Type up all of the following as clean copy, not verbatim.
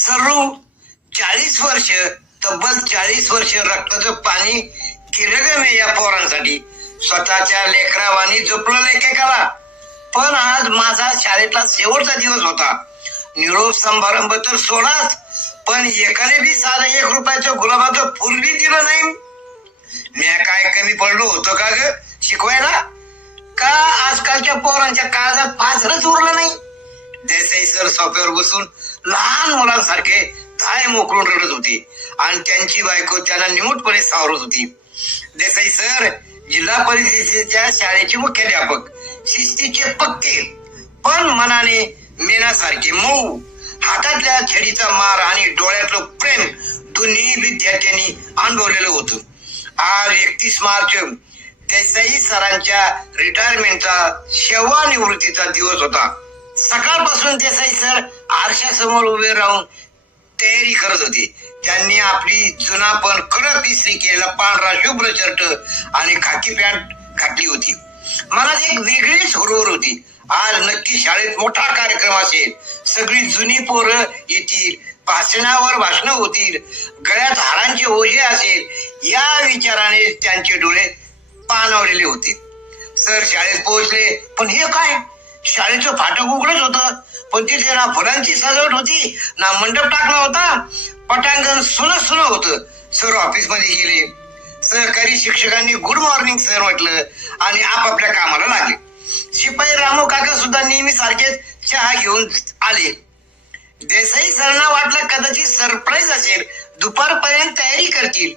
सर्व 40 वर्ष, तब्बल 40 वर्ष रक्ताचं पाणी केलं ग मी या पोरांसाठी. स्वतःच्या लेकरावानी जपलं लेखेकाला. पण आज माझा शाळेतला शेवटचा दिवस होता. निरोप समारंभ तर सोडाच, पण एकाने बी साधं 1 रुपयाचं गुलाबाचं फुल बी दिलं नाही. मी काय कमी पडलो होतो का ग शिकवायला? का आजकालच्या पोरांच्या काळजात पाझरच उरलं नाही? देसाई सर सोफ्यावर बसून लहान मुलांसारखे धाय मोकळून रडत होते आणि त्यांची बायको त्यांना निमूटपणे सावरत होती. देसाई सर जिल्हा परिषदेच्या शाळेचे मुख्याध्यापक, शिस्तीचे पक्के, पण मनाने मेणासारखे मऊ. हातातल्या छडीचा मार आणि डोळ्यातलं प्रेम दोन्ही विद्यार्थ्यांनी अनुभवलेलं होतं. आज 31 मार्च देसाई सरांच्या रिटायरमेंटचा सेवानिवृत्तीचा दिवस होता. सकाळपासून देसाई सर आरशासमोर उभे राहून तयारी करत होते. त्यांनी आपली जुना पण कडक इस्त्री केलेला पांढरा शुभ्र शर्ट आणि खाकी पॅन्ट घातली होती. मनात एक वेगळीच हुरहुर होती. आज नक्की शाळेत मोठा कार्यक्रम असेल, सगळी जुनी पोरं येतील, भाषणावर भाषणं होतील, गळ्यात हारांचे ओझे असेल, या विचाराने त्यांचे डोळे पाणावलेले होते. सर शाळेत पोहोचले, पण हे काय? शाळेचं फाटक उघडच होतं, पण तिथे ना फुलांची सजावट होती, ना मंडप टाकला होता. पटांगण सुन होतं. सर ऑफिस मध्ये गेले. सहकारी शिक्षकांनी गुड मॉर्निंग सर म्हटलं आणि आपापल्या कामाला लागले. शिपाई रामू काका सुद्धा नेहमी सारखेच चहा घेऊन आले. देसाई सरांना वाटलं कदाचित सरप्राईज असेल, दुपारपर्यंत तयारी करतील.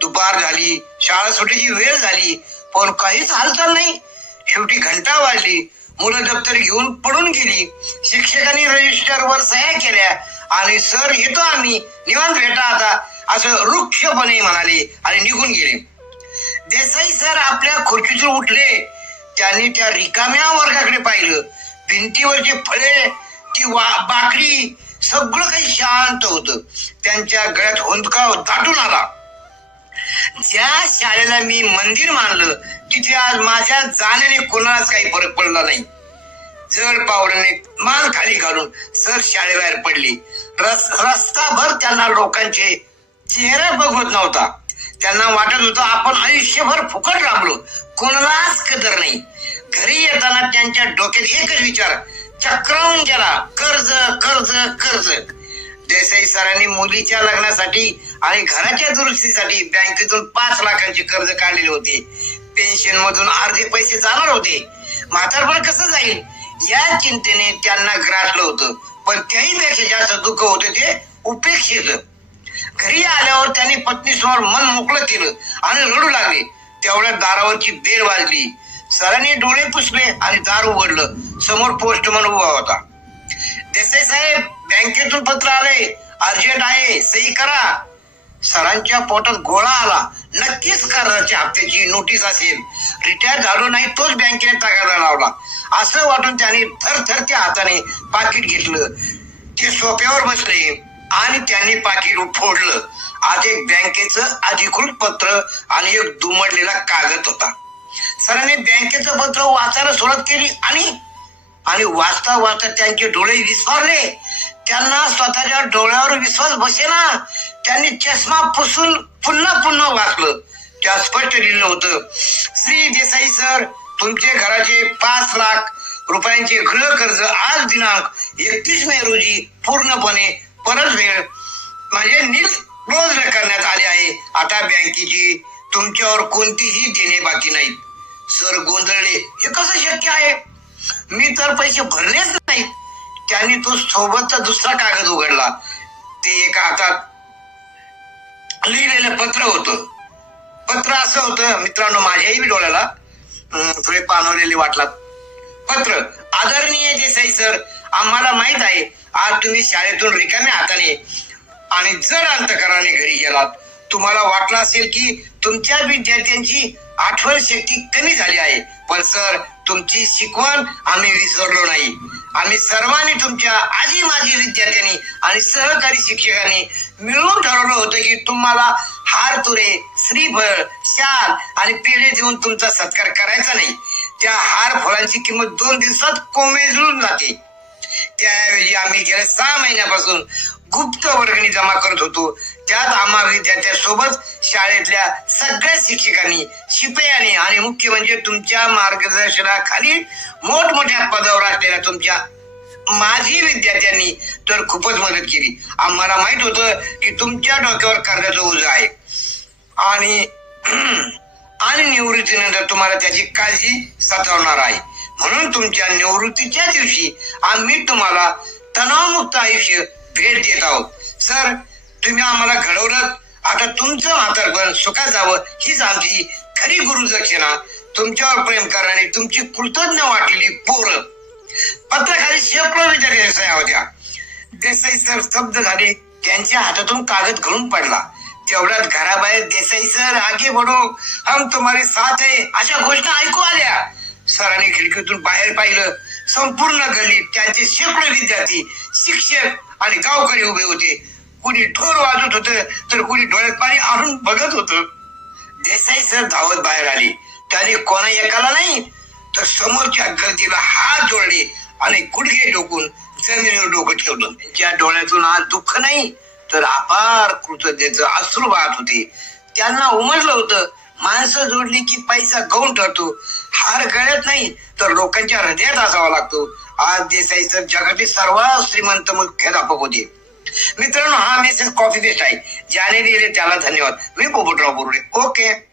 दुपार झाली, शाळा सुटीची वेळ झाली, पण काहीच हालचाल नाही. शेवटी घंटा वाजली. मुलं दप्तर घेऊन पडून गेली. शिक्षकांनी रजिस्टरवर सह्या केल्या आणि सर येतो आम्ही, निवांत भेटा आता, असं रुक्षपणे म्हणाले आणि निघून गेले. देसाई सर आपल्या खुर्चीतून उठले. त्यांनी त्या रिकाम्या वर्गाकडे पाहिलं. भिंतीवरचे फळे, ती बाकडी, सगळं काही शांत होतं. त्यांच्या गळ्यात हुंदका दाटून आला. ज्या शाळेला मी मंदिर मानलं, तिथे आज माझ्या जाण्याने कोणालाच काही फरक पडला नाही. जड पावलाने मान खाली घालून सर शाळेबाहेर पडली. रस्ताभर त्यांना लोकांचे चेहरा बघवत नव्हता. त्यांना वाटत होतं आपण आयुष्यभर फुकट राबलो, कोणालाच कदर नाही. घरी येताना त्यांच्या डोक्यात एकच विचार चक्रावून गेला, कर्ज कर्ज कर्ज. देसाई सरांनी मुलीच्या लग्नासाठी आणि घराच्या दुरुस्तीसाठी बँकेतून 5 लाखांचे कर्ज काढलेले होते. पेन्शन मधून अर्धे पैसे जाणार होते. म्हातारपण कसं जाईल या चिंतेने त्यांना ग्रासलं होतं. पण त्याहीपेक्षा जास्त दुःख होतं ते उपेक्षेचं. घरी आल्यावर त्यांनी पत्नीसमोर मन मोकळं केलं आणि रडू लागले. तेवढ्या दारावरची बेल वाजली. सरांनी डोळे पुसले आणि दार उघडलं. समोर पोस्टमन उभा होता. देसाई साहेब, बँकेतून पत्र आले, अर्जंट आहे, सही करा. सरांच्या पोटात गोळा आला. नक्कीच कर्जाच्या हप्त्याची नोटीस असेल. रिटायर झालो नाही तोच बँकेने तगादा लावला असं वाटून त्यांनी थरथरत्या हाताने पाकिट घेतलं. ते सोफ्यावर बसले आणि त्यांनी पाकिट फोडलं. आज एक बँकेचं अधिकृत पत्र आणि एक दुमडलेला कागद होता. सरांनी बँकेचं पत्र वाचायला सुरुवात केली आणि वाचता वाचता त्यांचे डोळे विस्फारले. त्यांना स्वतःच्या डोळ्यावर विश्वास बसेना. त्यांनी चष्मा पुसून पुन्हा वाचलं. त्या स्पष्ट लिहिलं होतं, श्री देसाई सर, तुमचे घराचे 5 लाख रुपयांचे गृह कर्ज आज दिनांक 31 मे रोजी पूर्णपणे परतफेड म्हणजे क्लोज करण्यात आले आहे. आता बँकेची तुमच्यावर कोणतीही देणे बाकी नाहीत. सर गोंधळले. हे कसं शक्य आहे? मी तर पैसे भरलेच नाहीत. त्यांनी तो सोबतचा दुसरा कागद उघडला. ते एका हातात लिहिलेलं पत्र होतं. पत्र असं होतं, मित्रांनो, माझ्याही डोळ्याला थोडे पाणवलेले वाटलात. पत्र, आदरणीय देसाई सर, आम्हाला माहित आहे आज तुम्ही शाळेतून रिकाम्या हाताने आणि जड अंतकरणाने घरी गेलात. तुम्हाला वाटलं असेल की तुमच्या विद्यार्थ्यांची आठवण शक्ती कमी झाली आहे. पण सर, तुमची शिकवण आम्ही विसरलो नाही. आम्ही सर्वांनी, तुमच्या आजी माजी विद्यार्थ्यांनी आणि सहकारी शिक्षकांनी मिळून ठरवलं होतं की तुम्हाला हार तुरे, श्रीफळ, शाल आणि पेढे देऊन तुमचा सत्कार करायचा नाही. त्या हार फळांची किंमत 2 दिवसात कोमेजून जाते. त्याऐवजी आम्ही गेल्या 6 महिन्यापासून गुप्त वर्गणी जमा करत होतो. त्यात आम्हा विद्यार्थ्यांसोबत शाळेतल्या सगळ्या शिक्षकांनी, शिपायांनी आणि मुख्य म्हणजे तुमच्या मार्गदर्शनाखाली मोठमोठ्या पदावर असलेल्या तुमच्या माजी विद्यार्थ्यांनी तर खूपच मदत केली. आम्हाला माहित होतं की तुमच्या डोक्यावर कर्जाचं ओझं आहे आणि आणि निवृत्तीनंतर तुम्हाला त्याची काळजी सतावणार आहे. म्हणून तुमच्या निवृत्तीच्या दिवशी आम्ही तुम्हाला तणावमुक्त आयुष्य भेट देत आहोत. सर, तुम्ही आम्हाला घडवलं. आता तुमचं म्हातारपण सुखात जावं हीच आमची खरी गुरुदक्षिणा. तुमच्यावर प्रेम करणारी तुमची कृतज्ञ वाटलेली पोरं. पत्राखाली शेकडो विद्यार्थी सह्या होत्या. देसाई सर स्तब्ध झाले. त्यांच्या हातातून कागद गळून पडला. तेवढ्यात घराबाहेर देसाई सर, आगे बढो, हम तुम्हारे साथ है, अशा घोषणा ऐकू आल्या. सरांनी खिडकीतून बाहेर पाहिलं. संपूर्ण गल्लीत त्यांचे शेकडो विद्यार्थी, शिक्षक आणि गावकरी उभे होते. कुणी ढोल वाजवत होतं तर कुणी डोळ्यात पाणी आणून बघत होतं. देसाई सर धावत बाहेर आले. त्याने कोणा एकाला नाही तर समोरच्या गर्दीला हात जोडले आणि गुडघे टोकून जमिनीवर डोकं ठेवलं. त्या डोळ्यातून आज दुःख नाही तर अपार कृतज्ञतेचे अश्रू वाहत होते. त्यांना उमजलं होतं, माणसं जोडली की पैसा गौण ठरतो, हार गळत नाही तर लोकांच्या हृदयात असावा लागतो. आज देसाई सर जगातील सर्वात श्रीमंत मुख्याध्यापक होते. मित्रांनो, हा मेसेज कॉपी पेस्ट आहे. ज्याने दिले त्याला धन्यवाद. मी पोपटराव बोरुडे. ओके.